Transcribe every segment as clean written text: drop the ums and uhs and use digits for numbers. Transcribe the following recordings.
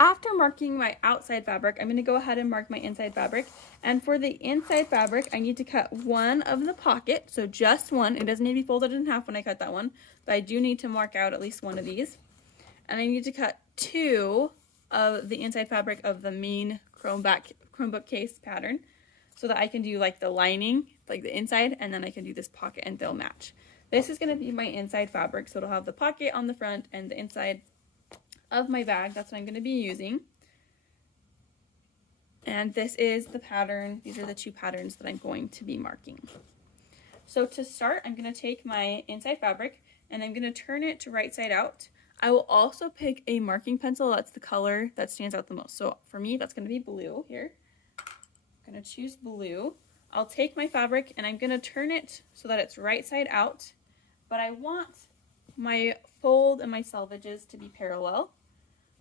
After marking my outside fabric, I'm going to go ahead and mark my inside fabric. And for the inside fabric, I need to cut one of the pocket, so just one. It doesn't need to be folded in half when I cut that one, but I do need to mark out at least one of these. And I need to cut two of the inside fabric of the main Chromebook case pattern so that I can do like the lining, like the inside, and then I can do this pocket and they'll match. This is going to be my inside fabric, so it'll have the pocket on the front and the inside of my bag. That's what I'm going to be using. And this is the pattern. These are the two patterns that I'm going to be marking. So to start, I'm going to take my inside fabric and I'm going to turn it to right side out. I will also pick a marking pencil. That's the color that stands out the most. So for me, that's going to be blue here. I'm going to choose blue. I'll take my fabric and I'm going to turn it so that it's right side out, but I want my fold and my selvages to be parallel.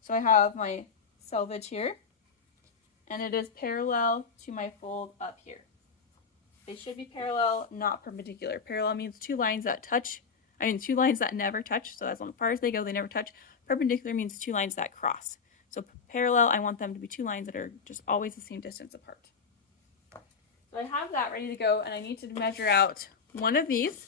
So I have my selvage here, and it is parallel to my fold up here. They should be parallel, not perpendicular. Parallel means two lines that touch, two lines that never touch, so as far as they go, they never touch. Perpendicular means two lines that cross. So parallel, I want them to be two lines that are just always the same distance apart. So I have that ready to go, and I need to measure out one of these.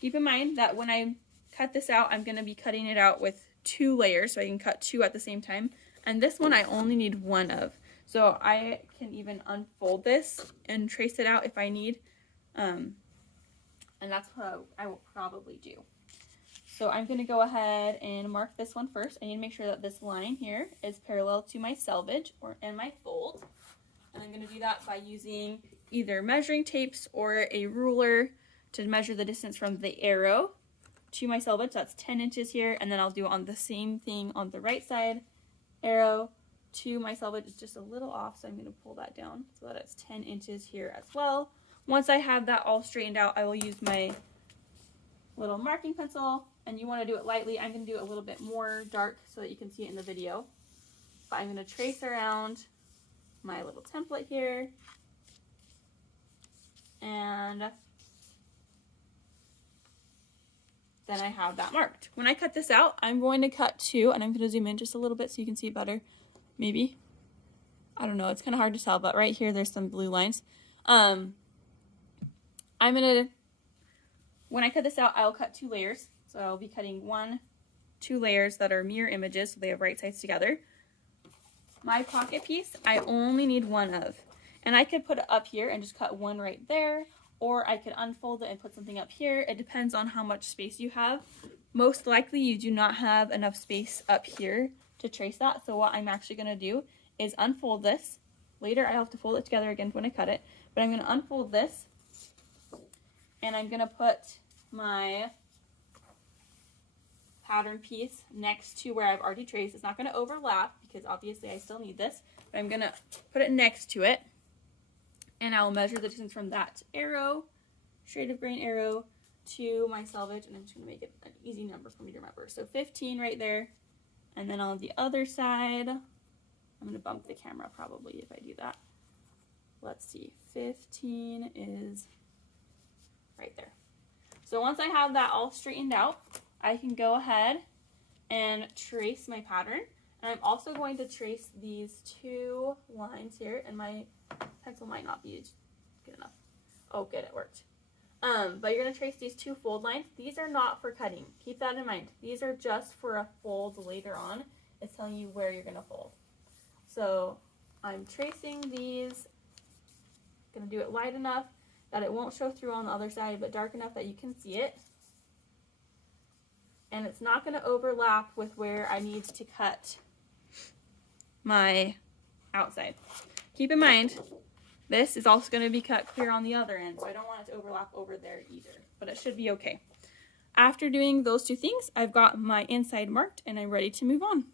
Keep in mind that when I cut this out, I'm going to be cutting it out with 2 layers, so I can cut 2 at the same time. And this one I only need 1 of. So I can even unfold this and trace it out if I need. And that's what I will probably do. So I'm going to go ahead and mark this one first. I need to make sure that this line here is parallel to my selvage and my fold. And I'm going to do that by using either measuring tapes or a ruler to measure the distance from the arrow to my selvage. That's 10 inches here, and then I'll do on the same thing on the right side. Arrow to my selvage is just a little off, so I'm going to pull that down so that it's 10 inches here as well. Once I have that all straightened out, I will use my little marking pencil, and you want to do it lightly. I'm going to do it a little bit more dark so that you can see it in the video. But I'm going to trace around my little template here, and then I have that marked. When I cut this out, I'm going to cut 2, and I'm going to zoom in just a little bit so you can see it better. Maybe. I don't know. It's kind of hard to tell, but right here there's some blue lines. When I cut this out, I'll cut 2 layers. So I'll be cutting 2 layers that are mirror images, so they have right sides together. My pocket piece, I only need 1 of. And I could put it up here and just cut 1 right there, or I could unfold it and put something up here. It depends on how much space you have. Most likely you do not have enough space up here to trace that. So what I'm actually going to do is unfold this. Later I have to fold it together again when I cut it. But I'm going to unfold this, and I'm going to put my pattern piece next to where I've already traced. It's not going to overlap because obviously I still need this. But I'm going to put it next to it. And I'll measure the distance from that arrow, shade of green arrow, to my selvage, and I'm just going to make it an easy number for me to remember. So 15 right there, and then on the other side, I'm going to bump the camera probably if I do that. Let's see, 15 is right there. So once I have that all straightened out, I can go ahead and trace my pattern. And I'm also going to trace these 2 lines here, and my pencil might not be good enough. Oh, good, it worked. But you're going to trace these 2 fold lines. These are not for cutting. Keep that in mind. These are just for a fold later on. It's telling you where you're going to fold. So I'm tracing these. Going to do it light enough that it won't show through on the other side, but dark enough that you can see it. And it's not going to overlap with where I need to cut my outside. Keep in mind, this is also going to be cut clear on the other end, so I don't want it to overlap over there either, but it should be okay. After doing those 2 things, I've got my inside marked and I'm ready to move on.